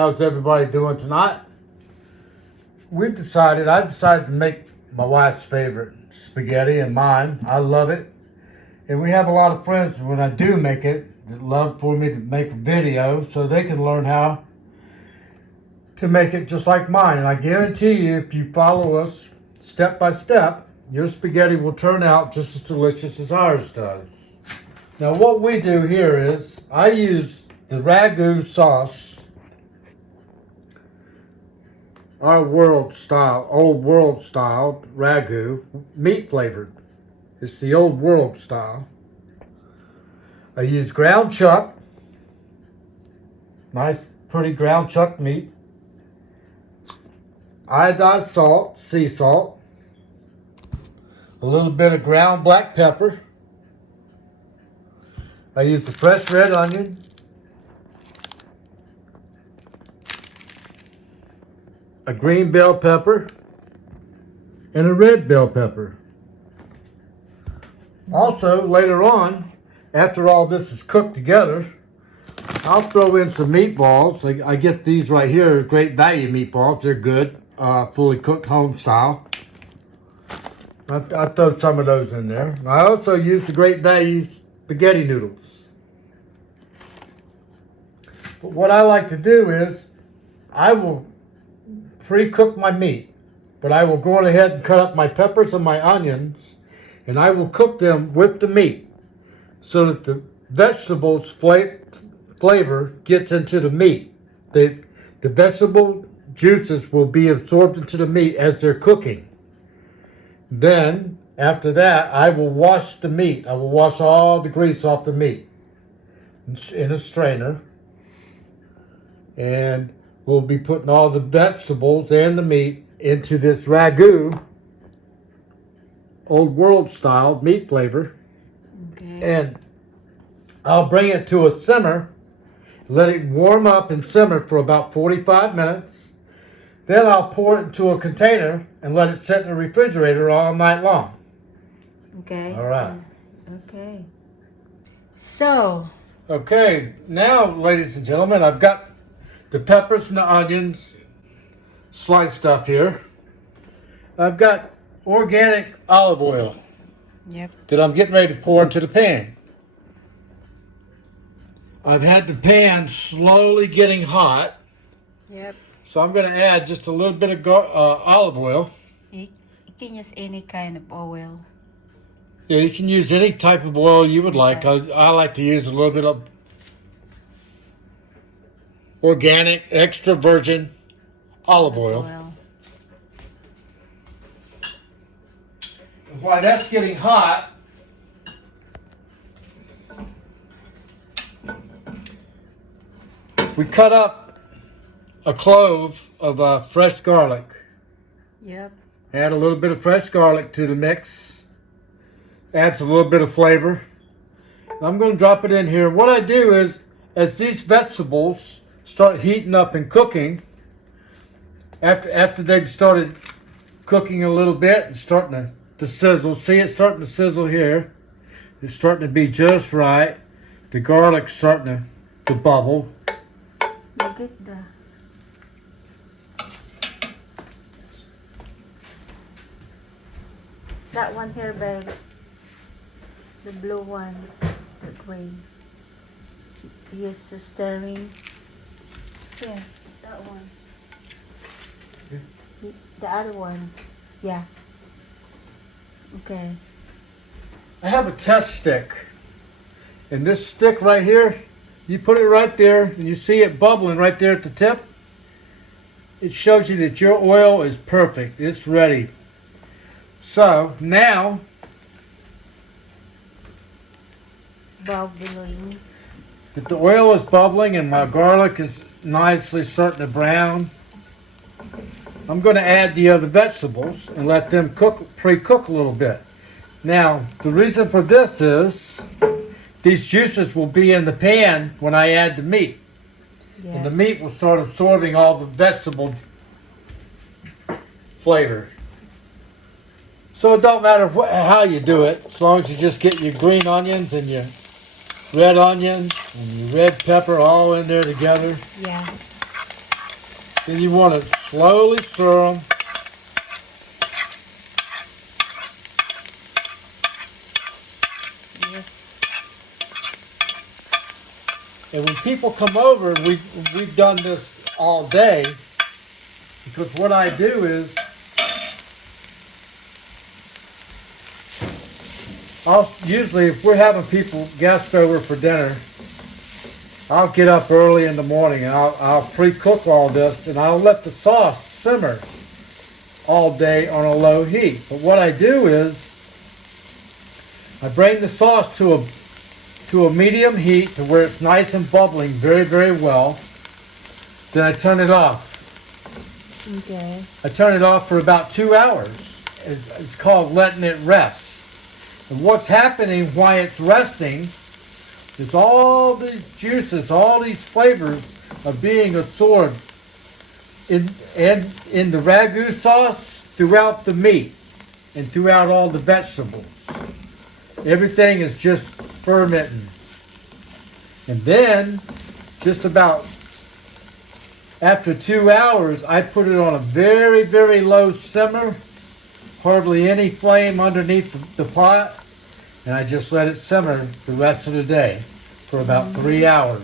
How's everybody doing tonight? I decided to make my wife's favorite spaghetti and mine. I love it. And we have a lot of friends when I do make it that love for me to make a video so they can learn how to make it just like mine. And I guarantee you, if you follow us step by step, your spaghetti will turn out just as delicious as ours does. Now what we do here is I use the ragu sauce, our old world style ragu, meat flavored. It's the old world style. I use ground chuck, nice pretty ground chuck meat, iodized salt, sea salt, a little bit of ground black pepper. I use the fresh red onion, a green bell pepper, and a red bell pepper. Also, later on, after all this is cooked together, I'll throw in some meatballs. I get these right here, Great Value meatballs. They're good, fully cooked home style. I throw some of those in there. I also use the Great Value spaghetti noodles. But what I like to do is, I will pre-cook my meat, but I will go on ahead and cut up my peppers and my onions, and I will cook them with the meat so that the vegetables flavor gets into the meat. The vegetable juices will be absorbed into the meat as they're cooking. Then, after that, I will wash the meat. I will wash all the grease off the meat in a strainer. And we'll be putting all the vegetables and the meat into this ragu, old world style meat flavor. Okay. And I'll bring it to a simmer, let it warm up and simmer for about 45 minutes. Then I'll pour it into a container and let it sit in the refrigerator all night long. Okay. All right. Okay. So. Okay, now, ladies and gentlemen, I've got the peppers and the onions sliced up here. I've got organic olive oil. Yep. That I'm getting ready to pour into the pan. I've had the pan slowly getting hot. Yep. So I'm going to add just a little bit of olive oil. You can use any kind of oil. Yeah, you can use any type of oil you would like. I like to use a little bit of organic, extra virgin olive oil. While that's getting hot, we cut up a clove of fresh garlic. Yep. Add a little bit of fresh garlic to the mix. Adds a little bit of flavor. I'm going to drop it in here. What I do is, as these vegetables start heating up and cooking, after they've started cooking a little bit and starting to sizzle, see it's starting to sizzle here. It's starting to be just right. The garlic's starting to bubble. Look at that. That one here, babe. The blue one. The green. Yes, the stirring. Yeah, that one. Yeah. The other one. Yeah. Okay. I have a test stick. And this stick right here, you put it right there and you see it bubbling right there at the tip. It shows you that your oil is perfect. It's ready. So now it's bubbling. that the oil is bubbling and my garlic is nicely starting to brown, I'm going to add the other vegetables and let them pre-cook a little bit. Now, the reason for this is these juices will be in the pan when I add the meat. Yeah. And the meat will start absorbing all the vegetable flavor. So it don't matter how you do it, as long as you just get your green onions and your red onions and your red pepper all in there together. Yeah. Then you want to slowly stir them. Yes. And when people come over, we've done this all day, because what I do is I'll usually, if we're having guests over for dinner, I'll get up early in the morning and I'll pre-cook all this, and I'll let the sauce simmer all day on a low heat. But what I do is I bring the sauce to a medium heat to where it's nice and bubbling very, very well. Then I turn it off. Okay. I turn it off for about 2 hours. It's called letting it rest. And what's happening while it's resting is all these juices, all these flavors are being absorbed in the ragu sauce throughout the meat and throughout all the vegetables. Everything is just fermenting. And then, just about after 2 hours, I put it on a very, very low simmer, hardly any flame underneath the pot, and I just let it simmer the rest of the day for about 3 hours.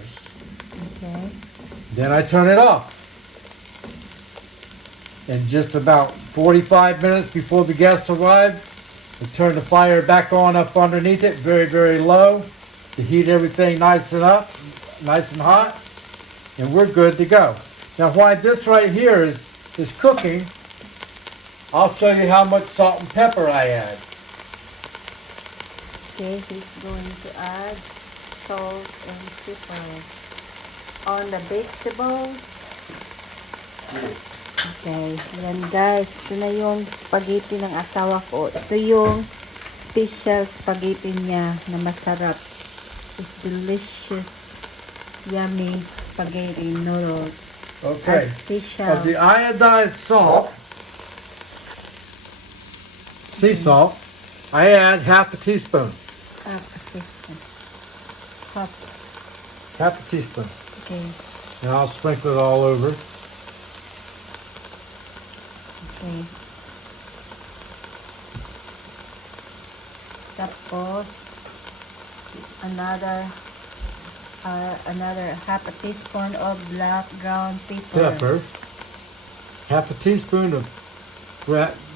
Okay. Then I turn it off. And just about 45 minutes before the guests arrive, I turn the fire back on up underneath it, very, very low, to heat everything nice and hot, and we're good to go. Now while this right here is cooking, I'll show you how much salt and pepper I add. Okay, he's going to add salt and pepper on the vegetables. Okay, yan guys. Ito na yung spaghetti ng asawa ko. Ito yung special spaghetti niya na masarap. It's delicious, yummy spaghetti noodles. Okay, Special. of the iodized salt, sea salt, I add half a teaspoon. Half a teaspoon. Half a teaspoon. Okay. And I'll sprinkle it all over. Okay. Tapos, another half a teaspoon of black ground pepper. Pepper. Half a teaspoon of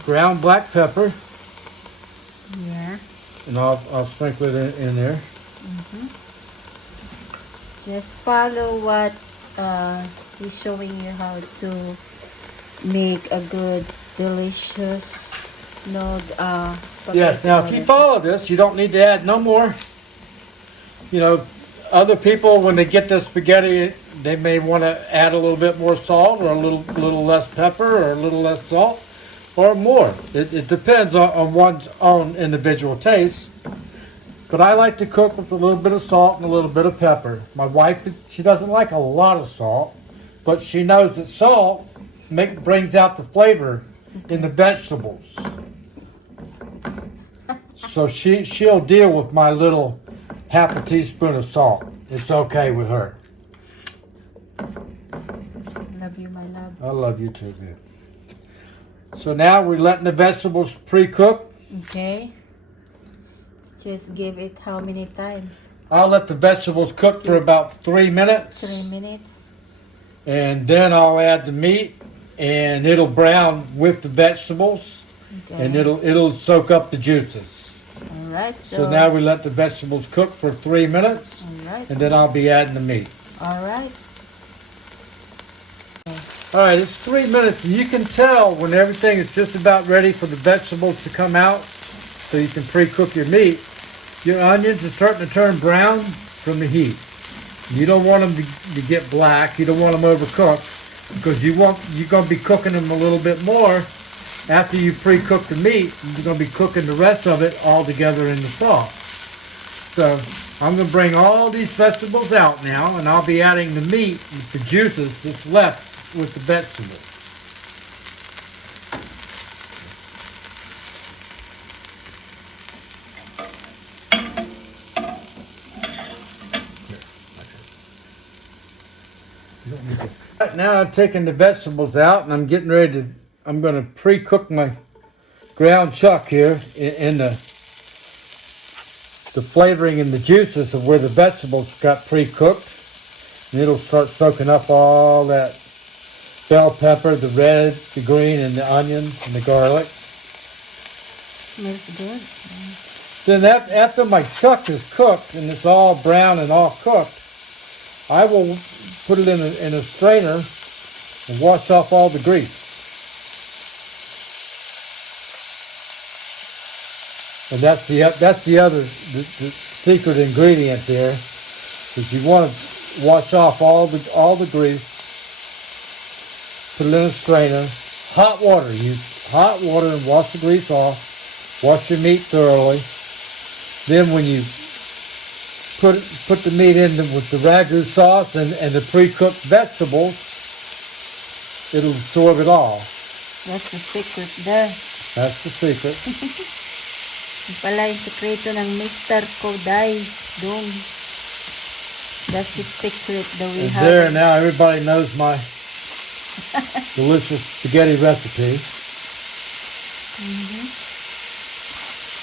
ground black pepper. Yeah. And I'll sprinkle it in there. Just follow what he's showing you how to make a good, delicious spaghetti. Yes, now if you follow this, you don't need to add no more. You know, other people, when they get this spaghetti, they may want to add a little bit more salt, or a little less pepper, or a little less salt, or more. It depends on one's own individual taste. But I like to cook with a little bit of salt and a little bit of pepper. My wife, she doesn't like a lot of salt, but she knows that salt brings out the flavor in the vegetables. So she'll deal with my little half a teaspoon of salt. It's okay with her. Love you, my love. I love you too, babe. So now we're letting the vegetables pre-cook. Okay. Just give it how many times? I'll let the vegetables cook for about 3 minutes. 3 minutes. And then I'll add the meat, and it'll brown with the vegetables, Okay. and it'll soak up the juices. All right. So now we let the vegetables cook for 3 minutes, All right. and then I'll be adding the meat. All right. All right, it's 3 minutes, and you can tell when everything is just about ready for the vegetables to come out, so you can pre-cook your meat. Your onions are starting to turn brown from the heat. You don't want them to get black. You don't want them overcooked, because you're going to be cooking them a little bit more after you pre-cook the meat. You're going to be cooking the rest of it all together in the sauce. So I'm going to bring all these vegetables out now, and I'll be adding the meat with the juices that's left with the vegetables. You don't need to Right now I'm taking the vegetables out and I'm getting ready to, I'm going to pre-cook my ground chuck here in the flavoring and the juices of where the vegetables got pre-cooked. And it'll start soaking up all that bell pepper, the red, the green, and the onions and the garlic. Smells good. Then after my chuck is cooked and it's all brown and all cooked, I will put it in a strainer and wash off all the grease. And that's the other secret ingredient there, is you want to wash off all the grease. Put it in a strainer. Hot water. Use hot water and wash the grease off. Wash your meat thoroughly. Then when you put the meat in with the ragu sauce and the pre-cooked vegetables, it'll absorb it all. That's the secret there. That's the secret. Yung pala yung sekreto ng Mr. Koday. Doon. That's the secret that we And have. there now everybody knows my delicious spaghetti recipe.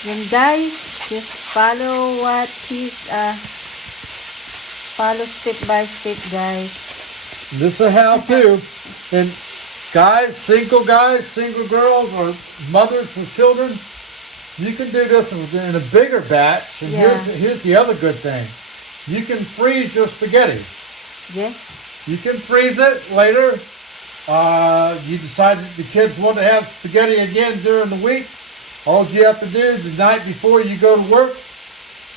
Then guys, just follow what he's follow step by step, guys. This is a how-to. And guys, single girls, or mothers with children, you can do this in a bigger batch. And Yeah. here's the other good thing. You can freeze your spaghetti. Yes. You can freeze it later. You decide that the kids want to have spaghetti again during the week. All you have to do the night before you go to work,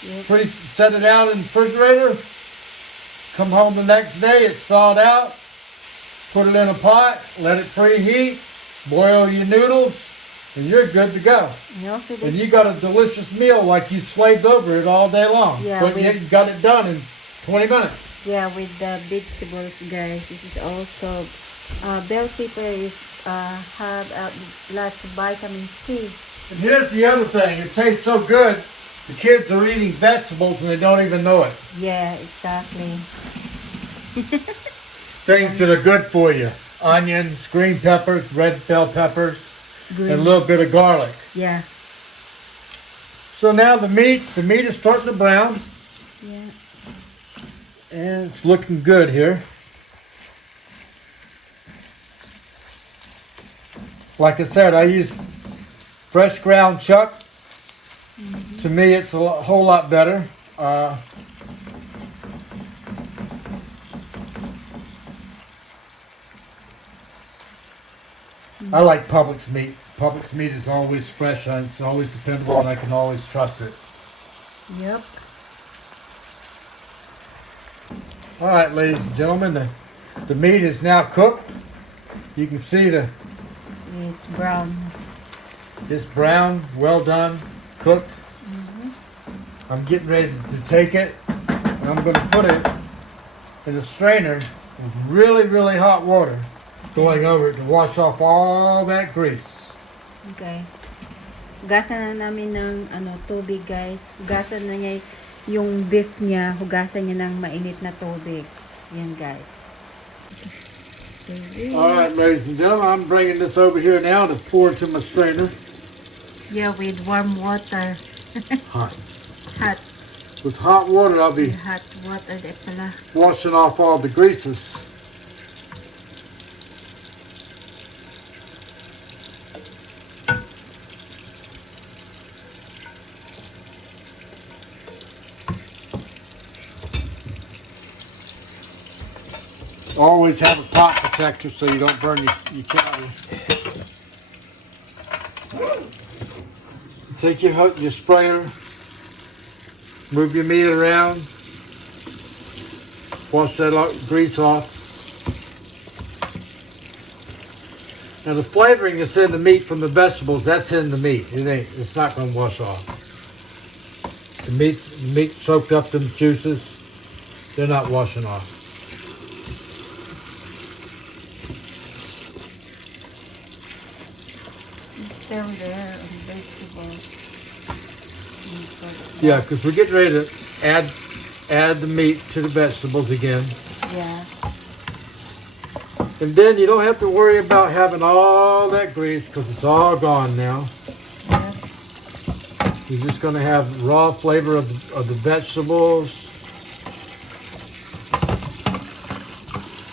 Yep. set it out in the refrigerator. Come home the next day, it's thawed out. Put it in a pot, let it preheat, boil your noodles, and you're good to go. And you got a delicious meal like you slaved over it all day long. Yeah, But you got it done in 20 minutes. Yeah, with the vegetables, guys. This is also bell pepper is have lots of vitamin C. And here's the other thing. It tastes so good, the kids are eating vegetables and they don't even know it. Yeah, exactly. Things that are good for you. Onions, green peppers, red bell peppers, Green. and a little bit of garlic. Yeah. So now the meat is starting to brown. Yeah. And it's looking good here. Like I said, I use fresh ground chuck. To me, it's a whole lot better. I like Publix meat. Publix meat is always fresh. It's always dependable, and I can always trust it. Yep. All right, ladies and gentlemen, the meat is now cooked. You can see It's brown. it's brown, well done, cooked. I'm getting ready to take it, and I'm going to put it in a strainer with really, really hot water going over it to wash off all that grease. Okay. Hugasan na namin ng tubig, guys. Hugasan na niya yung beef niya. Hugasan niya ng mainit na tubig. Yan, guys. All right, ladies and gentlemen, I'm bringing this over here now to pour into my strainer. Yeah, with warm water. Hot. Hot. With hot water, I'll be Hot water din pala. washing off all the greases. Always have a pot protector so you don't burn your counter. Take your sprayer, move your meat around, wash that grease off. Now the flavoring that's in the meat from the vegetables, that's in the meat. It's not going to wash off. The meat soaked up them juices, they're not washing off. Still there on vegetables. Yeah, because we're getting ready to add the meat to the vegetables again. Yeah. And then you don't have to worry about having all that grease because it's all gone now. Yeah. You're just going to have raw flavor of the vegetables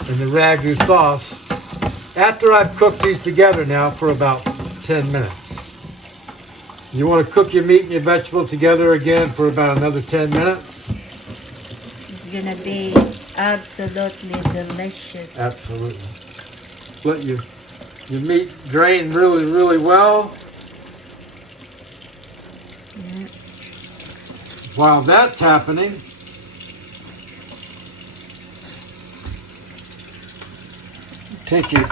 and the ragu sauce. After I've cooked these together now for about 10 minutes. You want to cook your meat and your vegetables together again for about another 10 minutes. It's gonna be absolutely delicious. Absolutely. Let your meat drain really, really well. Yeah. While that's happening, take your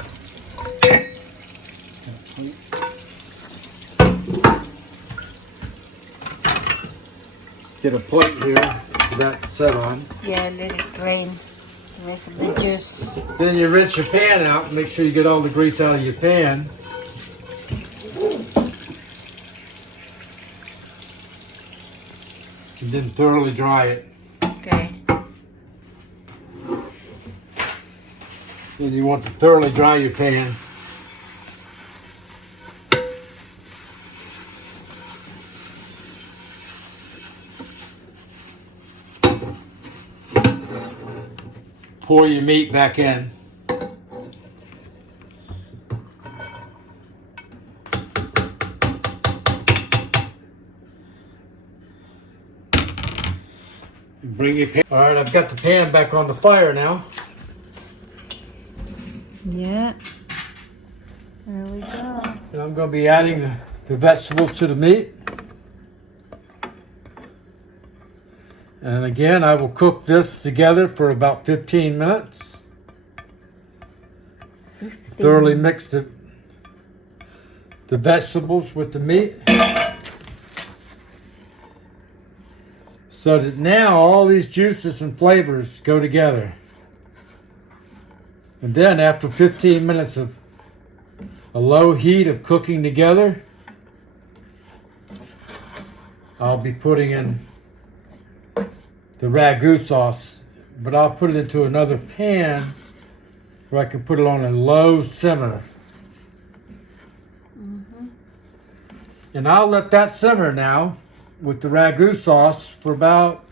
get a plate here for that to set on. Yeah, let it drain the rest of the juice. Then you rinse your pan out and make sure you get all the grease out of your pan. And then thoroughly dry it. Okay. Then you want to thoroughly dry your pan. Pour your meat back in. Bring your pan. All right, I've got the pan back on the fire now. Yeah. There we go. And I'm going to be adding the vegetables to the meat. And again, I will cook this together for about 15 minutes. 15. Thoroughly mix the vegetables with the meat. So that now all these juices and flavors go together. And then after 15 minutes of a low heat of cooking together, I'll be putting in the ragu sauce, but I'll put it into another pan where I can put it on a low simmer. And I'll let that simmer now with the ragu sauce for about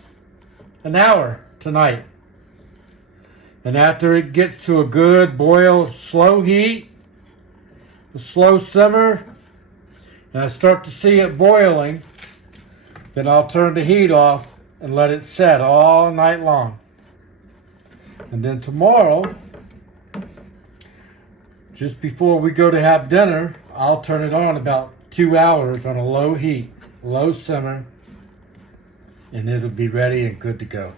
an hour tonight. And after it gets to a good boil, slow heat, a slow simmer, and I start to see it boiling, then I'll turn the heat off and let it set all night long. And then tomorrow, just before we go to have dinner, I'll turn it on about 2 hours on a low heat, low simmer, and it'll be ready and good to go.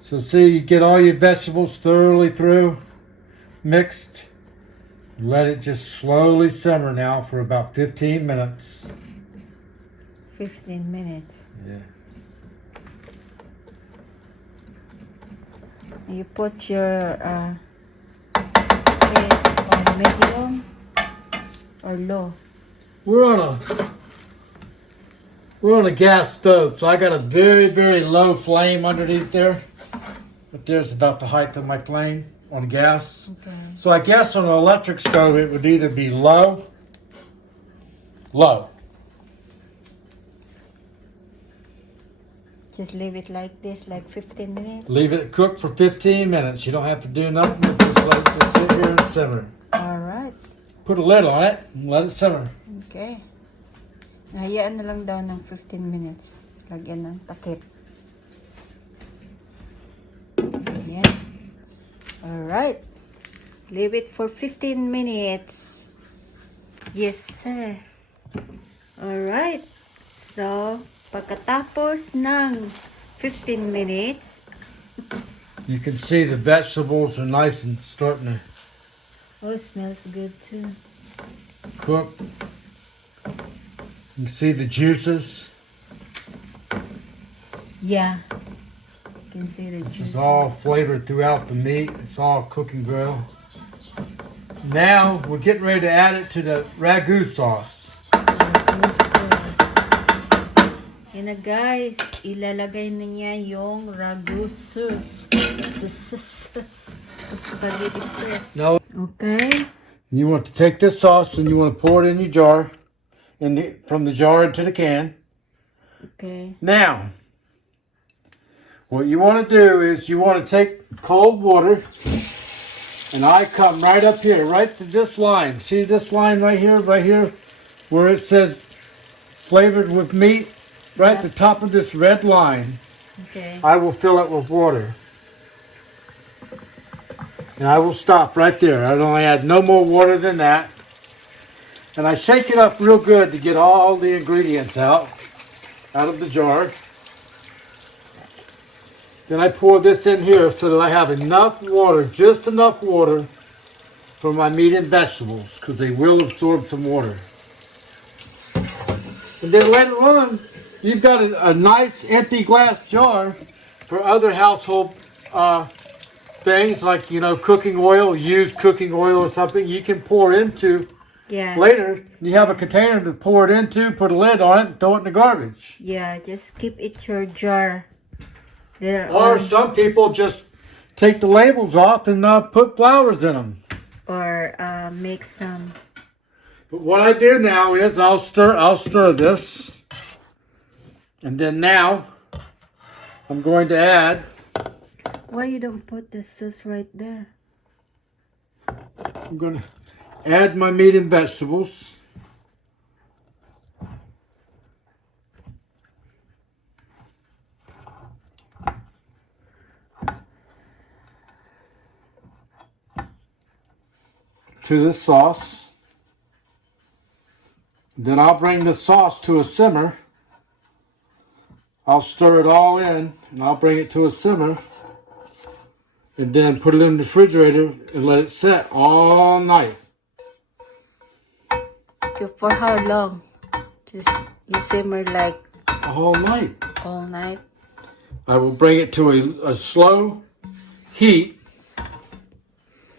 So see, you get all your vegetables thoroughly through, mixed. Let it just slowly simmer now for about 15 minutes. 15 minutes. Yeah. You put your heat on medium or low? We're on a gas stove, so I got a very, very low flame underneath there. But there's about the height of my flame on gas. Okay. So I guess on an electric stove it would either be low. Just leave it like this, like 15 minutes? Leave it cook for 15 minutes. You don't have to do nothing, but just let it just sit here and simmer. Alright. Put a lid on it and let it simmer. Okay. Hayaan na lang daw ng 15 minutes. Lagyan ng takip. Ayan. Alright. Leave it for 15 minutes. Yes, sir. Alright. So, pagkatapos ng 15 minutes, You can see the vegetables are nice and starting to oh, it smells good too. cook. You can see the juices. Yeah. You can see the This juices. is all flavored throughout the meat. It's all cooking well. Now we're getting ready to add it to the ragu sauce. Yan na guys, ilalagay na niya yung ragu sauce. Spaghetti sauce. Now, Okay. you want to take this sauce and you want to pour it in your jar, from the jar into the can. Okay. Now, what you want to do is you want to take cold water, and I come right up here, right to this line. See this line right here, where it says flavored with meat? Right at the top of this red line, Okay. I will fill it with water. And I will stop right there. I don't add no more water than that. And I shake it up real good to get all the ingredients out of the jar. Then I pour this in here so that I have enough water, just enough water for my meat and vegetables, because they will absorb some water. And then later on, you've got a nice empty glass jar for other household things like, cooking oil, used cooking oil or something you can pour into. Yeah. Later, you have a container to pour it into, put a lid on it, and throw it in the garbage. Yeah, just keep it your jar. Or some people just take the labels off and put flowers in them. Or make some. But what I do now is I'll stir this. And then now, I'm going to add. Why you don't put the sauce right there? I'm going to add my meat and vegetables. To the sauce. Then I'll bring the sauce to a simmer. I'll stir it all in, and I'll bring it to a simmer, and then put it in the refrigerator and let it set all night. Okay, for how long? Just you simmer like All night. all night. I will bring it to a slow heat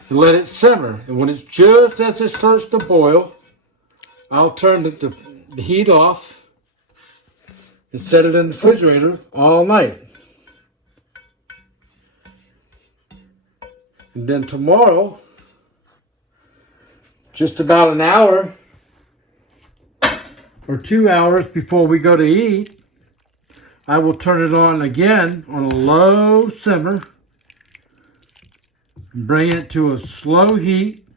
and let it simmer. And when it's just as it starts to boil, I'll turn the heat off and set it in the refrigerator all night. And then tomorrow, just about an hour or 2 hours before we go to eat, I will turn it on again on a low simmer and bring it to a slow heat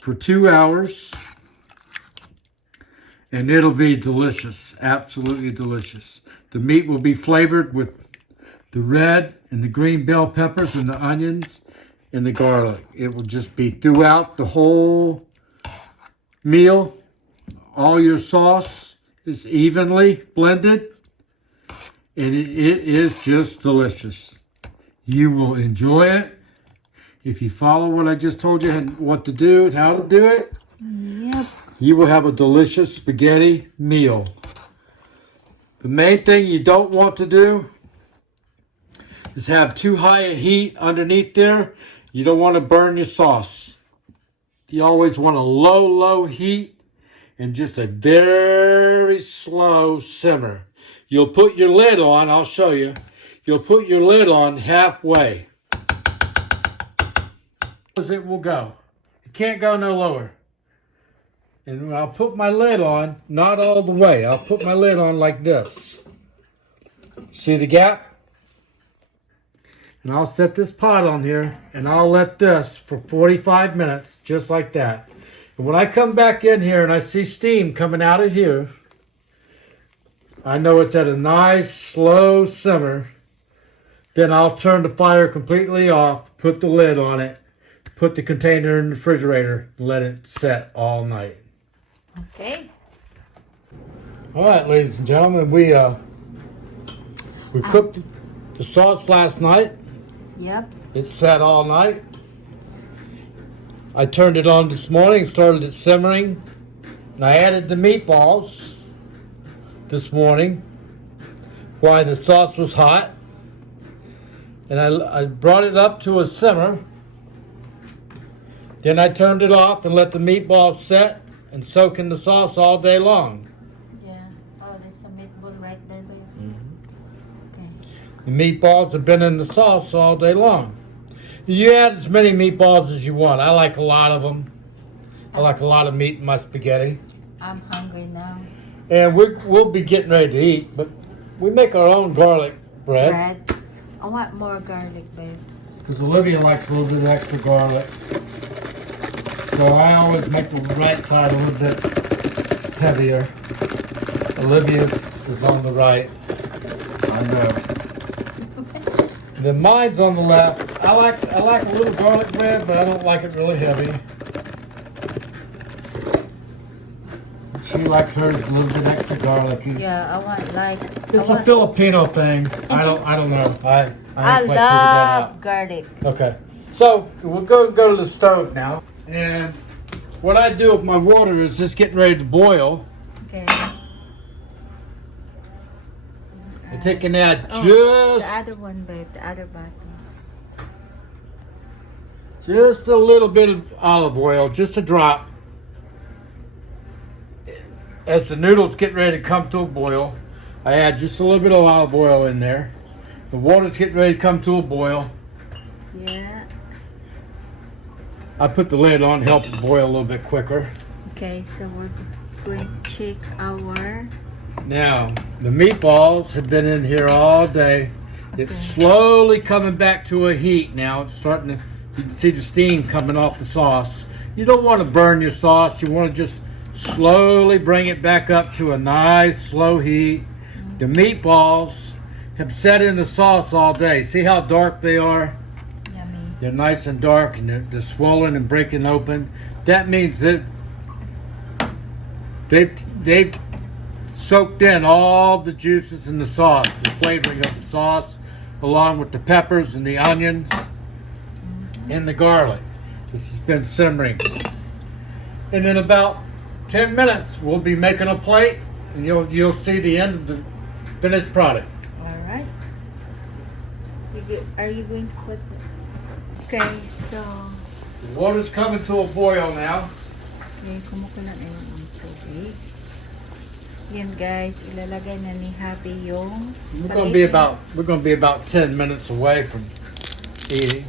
for 2 hours. And it'll be delicious, absolutely delicious. The meat will be flavored with the red and the green bell peppers and the onions and the garlic. It will just be throughout the whole meal. All your sauce is evenly blended, and it is just delicious. You will enjoy it if you follow what I just told you and what to do and how to do it. Yep. You will have a delicious spaghetti meal. The main thing you don't want to do is have too high a heat underneath there. You don't want to burn your sauce. You always want a low heat and just a very slow simmer. You'll put your lid on, I'll show you. You'll put your lid on halfway. It will go. It can't go no lower. And I'll put my lid on, not all the way. I'll put my lid on like this. See the gap? And I'll set this pot on here, and I'll let this for 45 minutes, just like that. And when I come back in here and I see steam coming out of here, I know it's at a nice slow simmer. Then I'll turn the fire completely off, put the lid on it, put the container in the refrigerator, and let it set all night. Okay. All right, ladies and gentlemen, we cooked the sauce last night. Yep. It sat all night. I turned it on this morning, started it simmering, and I added the meatballs this morning while the sauce was hot. And I brought it up to a simmer. Then I turned it off and let the meatballs set and soak in the sauce all day long. Yeah. Oh, there's some meatballs. The meatballs have been in the sauce all day long. You add as many meatballs as you want. I like a lot of them. I like a lot of meat in my spaghetti. I'm hungry now. And we'll be getting ready to eat, but we make our own garlic bread. I want more garlic, babe. Because Olivia likes a little bit of extra garlic. So I always make the right side a little bit heavier. Olivia's is on the right. I know. Then mine's on the left. I like a little garlic bread, but I don't like it really heavy. She likes hers a little bit extra garlicky. Yeah, I want like. It's a Filipino thing. I don't know. I ain't I quite figured that love garlic. Okay, so we'll go to the stove now, and what I do with my water is just getting ready to boil. Okay. I take and add The other one, babe. The other bottom. just a little bit of olive oil, just a drop. As the noodles get ready to come to a boil, I add just a little bit of olive oil in there. The water's getting ready to come to a boil. Yeah. I put the lid on, help it boil a little bit quicker. Okay, so we're going to check our. Now, the meatballs have been in here all day. It's slowly coming back to a heat now. It's starting to, you can see the steam coming off the sauce. You don't want to burn your sauce. You want to just slowly bring it back up to a nice slow heat. The meatballs have sat in the sauce all day. See how dark they are? Yummy. They're nice and dark, and they're swollen and breaking open. That means that they've soaked in all the juices in the sauce, the flavoring of the sauce, along with the peppers and the onions and the garlic. This has been simmering. And in about 10 minutes, we'll be making a plate, and you'll see the end of the finished product. All right. Are you going to put it? Okay, so. The water's coming to a boil now. Okay, kumukulo na yung tubig. Yan guys, ilalagay na ni Happy yung We're gonna be about 10 minutes away from eating.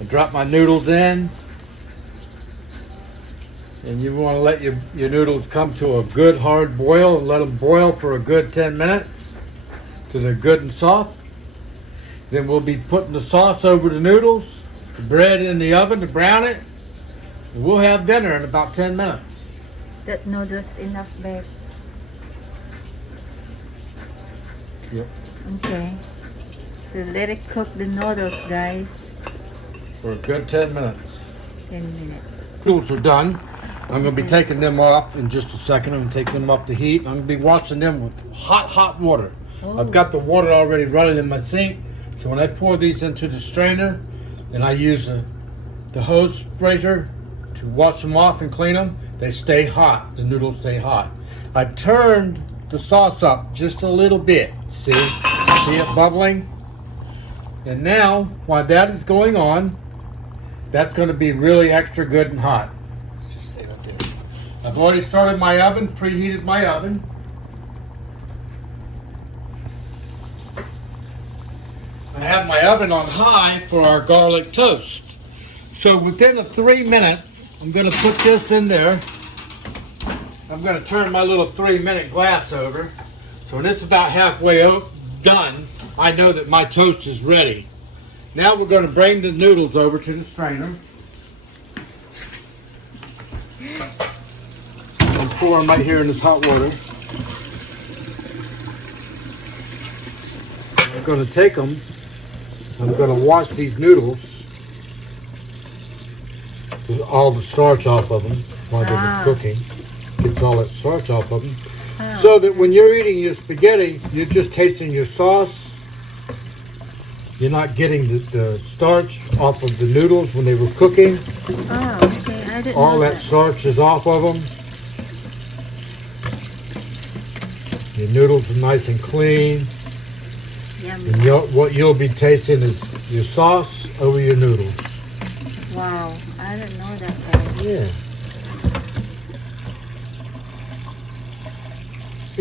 I drop my noodles in, and you want to let your noodles come to a good hard boil and let them boil for a good 10 minutes till they're good and soft. Then we'll be putting the sauce over the noodles, the bread in the oven to brown it, and we'll have dinner in about 10 minutes. that noodles enough, babe. Yep. Okay. So let it cook the noodles, guys. For a good 10 minutes. 10 minutes. Noodles are done. I'm going to be taking them off in just a second. I'm going to take them off the heat. I'm going to be washing them with hot water. Oh. I've got the water already running in my sink. So when I pour these into the strainer, and I use the hose razor to wash them off and clean them, they stay hot. The noodles stay hot. I turned the sauce up just a little bit. See it bubbling? And now, while that is going on, that's going to be really extra good and hot. Let's just stay right there. I've already started my oven, preheated my oven. I have my oven on high for our garlic toast. So within 3 minutes, I'm going to put this in there. I'm going to turn my little 3-minute glass over. So when it's about halfway done, I know that my toast is ready. Now we're going to bring the noodles over to the strainer. And pour them right here in this hot water. I'm going to take them. I'm going to wash these noodles. Get all the starch off of them while they're cooking. Get all that starch off of them. So that when you're eating your spaghetti, you're just tasting your sauce. You're not getting the starch off of the noodles when they were cooking. Oh, okay. I didn't All know that starch is off of them. Your noodles are nice and clean. Yummy. And what you'll be tasting is your sauce over your noodles. Wow, I didn't know that, guys. Yeah.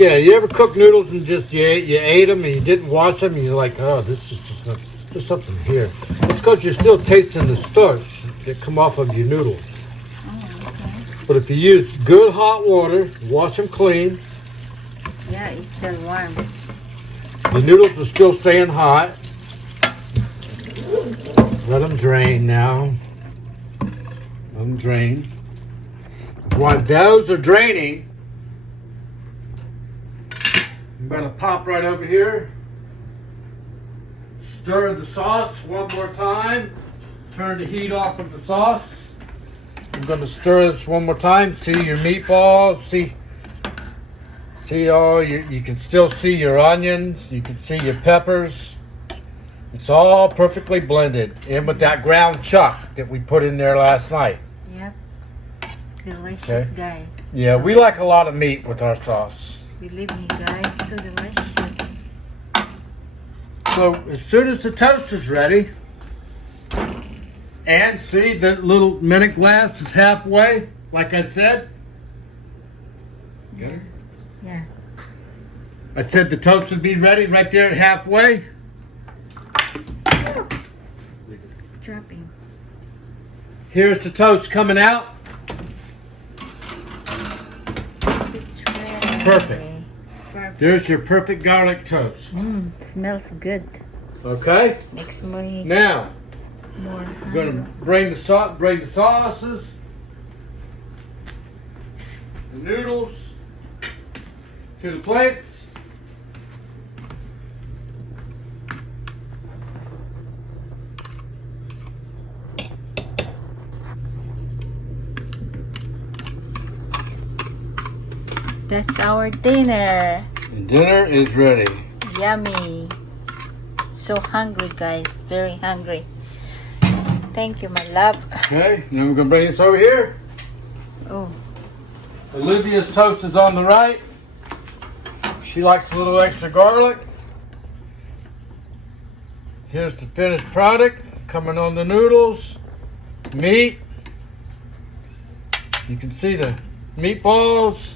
Yeah, you ever cook noodles and just you ate them and you didn't wash them and you're like, oh, this is just there's something here. It's because you're still tasting the starch that come off of your noodles. Oh, okay. But if you use good hot water, wash them clean, Yeah, it's still warm. the noodles are still staying hot. Let them drain now. Let them drain. While those are draining, I'm going to pop right over here. Stir the sauce one more time. Turn the heat off of the sauce. I'm going to stir this one more time. See your meatballs. See all you can still see your onions. You can see your peppers. It's all perfectly blended in with that ground chuck that we put in there last night. Yep. It's delicious, Okay. guys. Yeah, we like a lot of meat with our sauce. Believe me, guys, so delicious. So as soon as the toast is ready, and see the little minute glass is halfway, like I said. Yeah. Yeah. I said the toast would be ready right there at halfway. Dropping. Here's the toast coming out. It's ready. Perfect. Perfect. There's your perfect garlic toast. Smells good. Okay. Makes me Now more I'm gonna hungry. bring the sauces, the noodles to the plates. That's our dinner. And dinner is ready. Yummy. So hungry, guys. Very hungry. Thank you, my love. Okay, now we're gonna bring this over here. Oh, Olivia's toast is on the right. She likes a little extra garlic. Here's the finished product coming on the noodles. Meat. You can see the meatballs.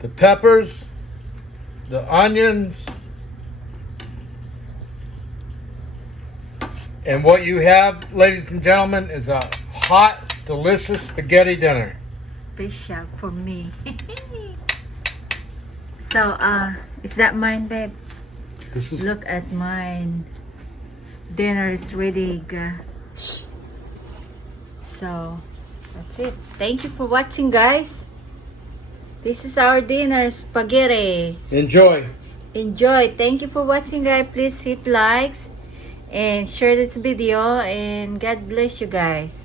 The peppers. The onions. And what you have, ladies and gentlemen, is a hot, delicious spaghetti dinner. special for me. So, is that mine, babe? This is Look at mine. Dinner is ready, guys. So, that's it. Thank you for watching, guys. This is our dinner, spaghetti. enjoy. Enjoy. Thank you for watching, guys. Please hit likes and share this video, and God bless you guys.